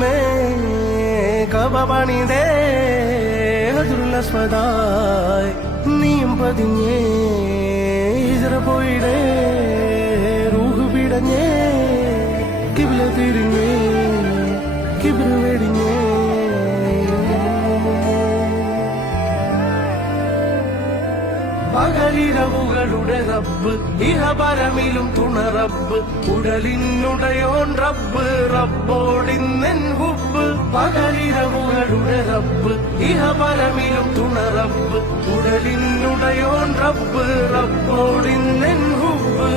may Kaaba പണിതേ ഹജറുൽ അസ്വദായ് നീയും പതിഞ്ഞേ ഹിജ്റ പോയിടേ റൂഹ് പിടഞ്ഞേ കിബ്ല തിരിഞ്ഞേ കിബ്ര വെടിഞ്ഞേ പകലിരവുകളുടെ റബ്ബ് ഇഹപരമിലും തുണ റബ്ബ് ഉടലിനുടയോൻ റബ്ബ് റബ്ബോടിന്നെൻ ഹുബ്ബ് പകലിരവുകളുടെ റബ്ബ് ഇഹപരമിലും തുണ റബ്ബ് ഉടലിനുടയോൻ റബ്ബ് റബ്ബോടിന്നെൻ ഹുബ്ബ്